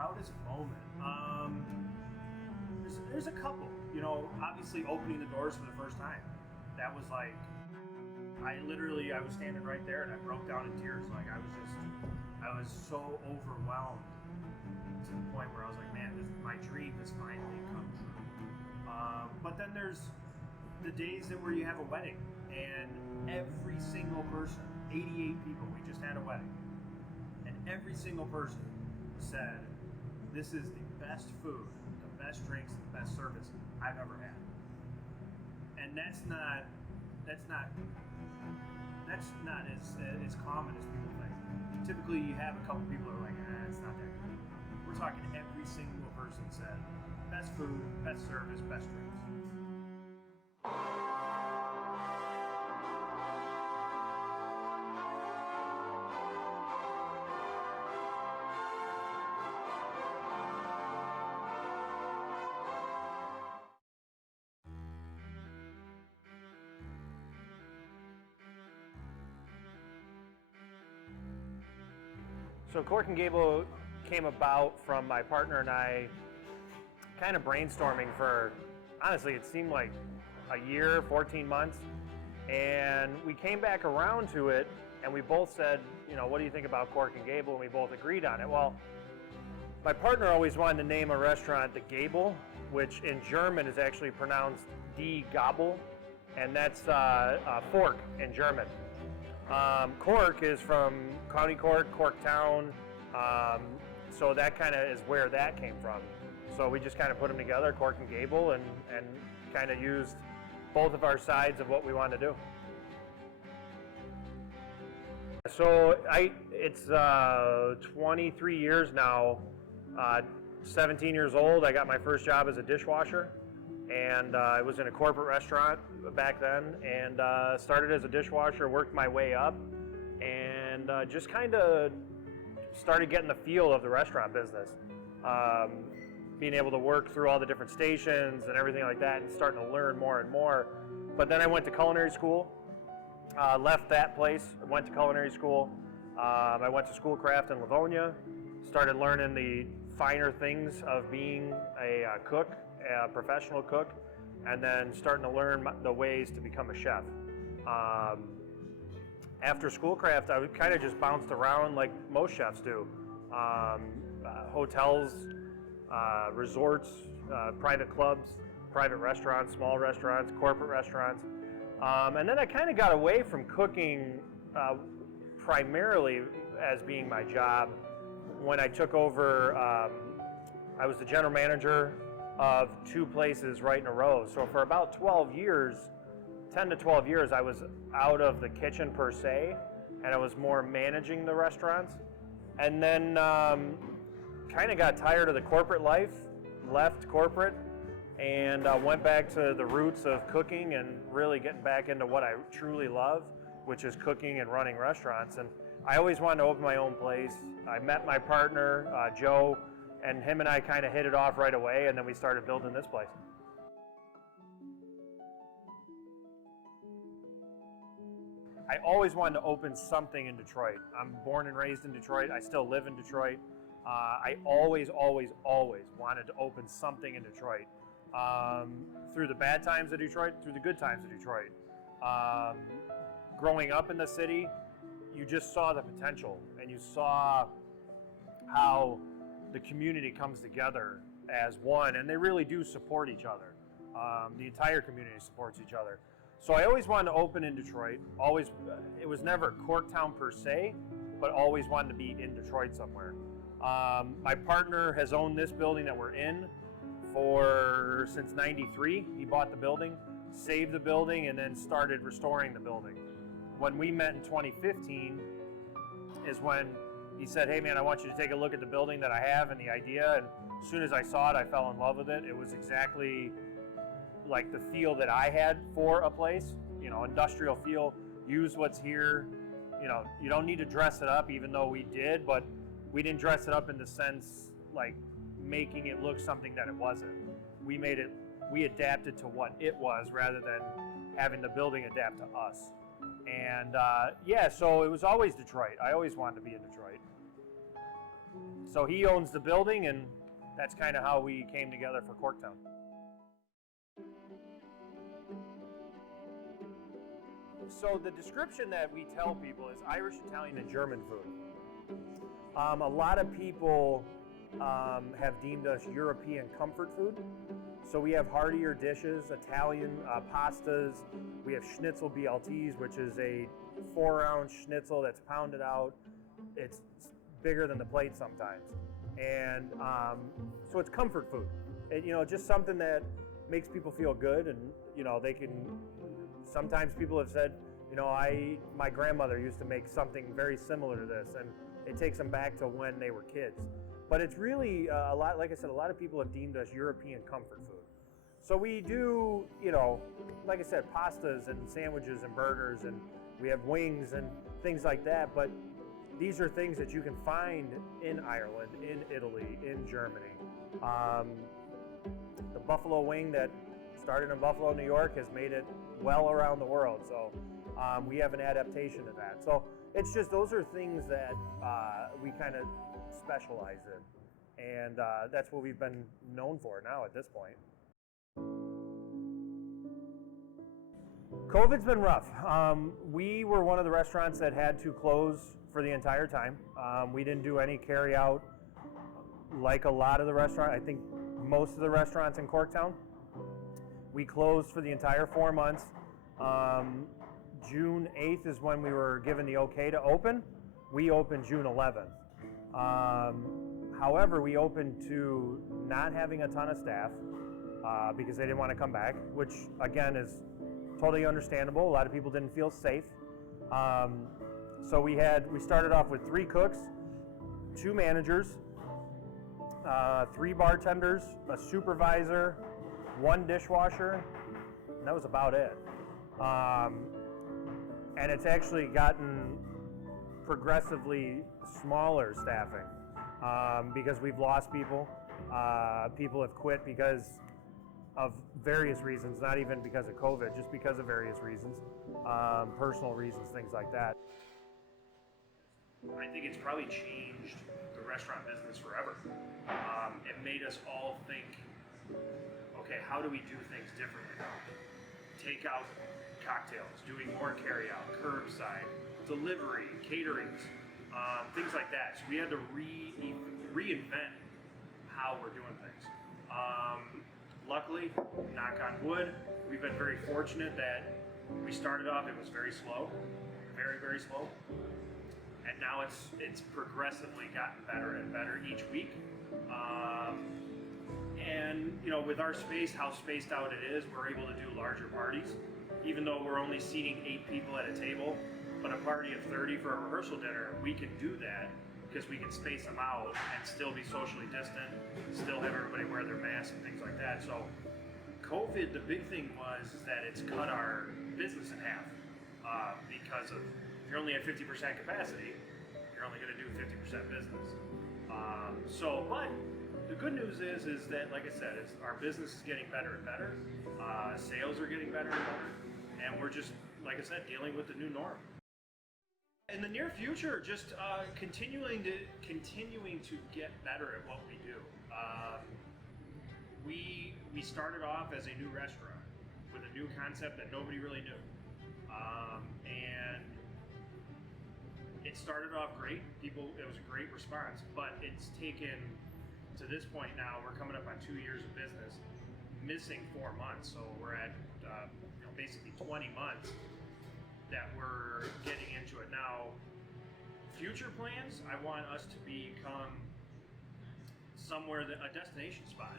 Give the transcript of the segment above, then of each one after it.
proudest moment. There's a couple. You know, obviously opening the doors for the first time. That was like, I was standing right there and I broke down in tears. Like I was so overwhelmed to the point where I was like, man, my dream has finally come true. But then there's the days where you have a wedding and every single person, 88 people, we just had a wedding, and every single person said, this is the best food, the best drinks, the best service I've ever had. And that's not as common as people think. Typically you have a couple people who are like, it's not that good. We're talking every single person said, best food, best service, best drinks. So Cork and Gabel came about from my partner and I kind of brainstorming for, honestly, it seemed like a year, 14 months. And we came back around to it and we both said, you know, what do you think about Cork and Gabel? And we both agreed on it. Well, my partner always wanted to name a restaurant the Gabel, which in German is actually pronounced die Gabel, and that's fork in German. Cork is from County Cork, Cork Town, so that kind of is where that came from. So we just kind of put them together, Cork and Gabel, and kind of used both of our sides of what we wanted to do. So it's 23 years now, 17 years old. I got my first job as a dishwasher, and I was in a corporate restaurant back then, and started as a dishwasher, worked my way up, and just kind of started getting the feel of the restaurant business. Being able to work through all the different stations and everything like that, and starting to learn more and more. But then I went to culinary school, left that place, went to culinary school. I went to Schoolcraft in Livonia, started learning the finer things of being a cook, a professional cook, and then starting to learn the ways to become a chef. After Schoolcraft, I kind of just bounced around like most chefs do. Hotels, resorts, private clubs, private restaurants, small restaurants, corporate restaurants. And then I kind of got away from cooking primarily as being my job when I took over. I was the general manager of two places right in a row. So for about 12 years, 10 to 12 years, I was out of the kitchen per se, and I was more managing the restaurants. And then kind of got tired of the corporate life, left corporate, and went back to the roots of cooking and really getting back into what I truly love, which is cooking and running restaurants. And I always wanted to open my own place. I met my partner, Joe, and him and I kind of hit it off right away, and then we started building this place. I always wanted to open something in Detroit. I'm born and raised in Detroit. I still live in Detroit. I always wanted to open something in Detroit. Through the bad times of Detroit, through the good times of Detroit. Growing up in the city, you just saw the potential, and you saw how the community comes together as one, and they really do support each other. The entire community supports each other. So I always wanted to open in Detroit. Always, it was never Corktown per se, but always wanted to be in Detroit somewhere. My partner has owned this building that we're in since '93. He bought the building, saved the building, and then started restoring the building. When we met in 2015 is when he said, hey man, I want you to take a look at the building that I have and the idea. And as soon as I saw it, I fell in love with it. It was exactly like the feel that I had for a place, industrial feel, use what's here. You don't need to dress it up, even though we did, but we didn't dress it up in the sense like making it look something that it wasn't. We adapted to what it was rather than having the building adapt to us. And so it was always Detroit. I always wanted to be in Detroit. So he owns the building, and that's kind of how we came together for Corktown. So the description that we tell people is Irish, Italian, and German food. A lot of people have deemed us European comfort food. So we have heartier dishes, Italian pastas. We have schnitzel BLTs, which is a 4-ounce schnitzel that's pounded out. It's bigger than the plate sometimes. And so it's comfort food. Just something that makes people feel good, and they can. Sometimes people have said, my grandmother used to make something very similar to this, and it takes them back to when they were kids. But it's really a lot. Like I said, a lot of people have deemed us European comfort food. So we do, like I said, pastas and sandwiches and burgers, and we have wings and things like that. But these are things that you can find in Ireland, in Italy, in Germany. The buffalo wing that started in Buffalo, New York, has made it well around the world. So we have an adaptation to that. So it's just, those are things that we kind of specialize in. And that's what we've been known for now at this point. COVID's been rough. We were one of the restaurants that had to close for the entire time. We didn't do any carry out like a lot of the restaurants. I think most of the restaurants in Corktown. We closed for the entire 4 months. June 8th is when we were given the okay to open. We opened June 11th. However, we opened to not having a ton of staff because they didn't want to come back, which again is totally understandable. A lot of people didn't feel safe. So we started off with 3 cooks, 2 managers, 3 bartenders, a supervisor, 1 dishwasher, and that was about it. And it's actually gotten progressively smaller staffing because we've lost people. People have quit because of various reasons, not even because of COVID, just because of various reasons, personal reasons, things like that. I think it's probably changed the restaurant business forever. It made us all think, okay, how do we do things differently now? Take out cocktails, doing more carry out, curbside, delivery, caterings, things like that. So we had to reinvent how we're doing things. Luckily, knock on wood, we've been very fortunate that we started off, it was very slow, very, very slow. And now it's progressively gotten better and better each week. And with our space, how spaced out it is, we're able to do larger parties. Even though we're only seating 8 people at a table, but a party of 30 for a rehearsal dinner, we can do that because we can space them out and still be socially distant, still have everybody wear their masks and things like that. So COVID, the big thing was that it's cut our business in half because of, if you're only at 50% capacity, you're only going to do 50% business. But the good news is that, like I said, our business is getting better and better. Sales are getting better and better. And we're just, like I said, dealing with the new norm. In the near future, just continuing to get better at what we do. We started off as a new restaurant with a new concept that nobody really knew. And it started off great. It was a great response, but it's taken, to this point now, we're coming up on 2 years of business, missing 4 months. So we're at basically 20 months that we're getting into it. Now, future plans, I want us to become somewhere, a destination spot.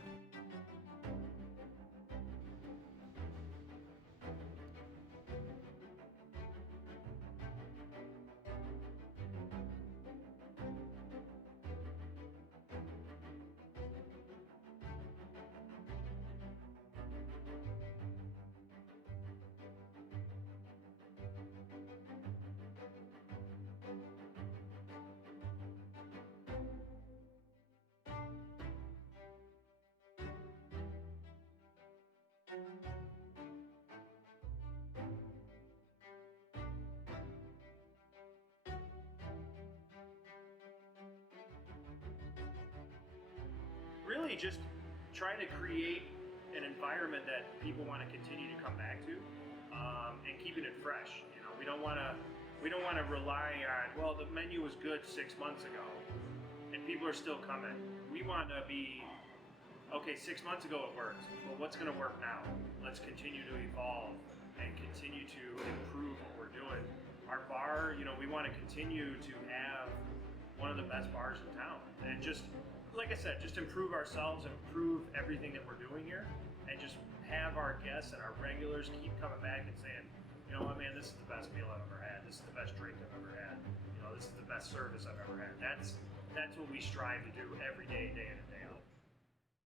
really just trying to create an environment that people want to continue to come back to, and keeping it fresh. You know, we don't want to rely on, well, the menu was good 6 months ago, and people are still coming. We want to be, okay, 6 months ago it worked, but what's going to work now? Let's continue to evolve and continue to improve what we're doing. Our bar, you know, we want to continue to have one of the best bars in town, and just, like I said, just improve ourselves, improve everything that we're doing here, and just have our guests and our regulars keep coming back and saying, you know what, man, this is the best meal I've ever had. This is the best drink I've ever had. You know, this is the best service I've ever had. That's what we strive to do every day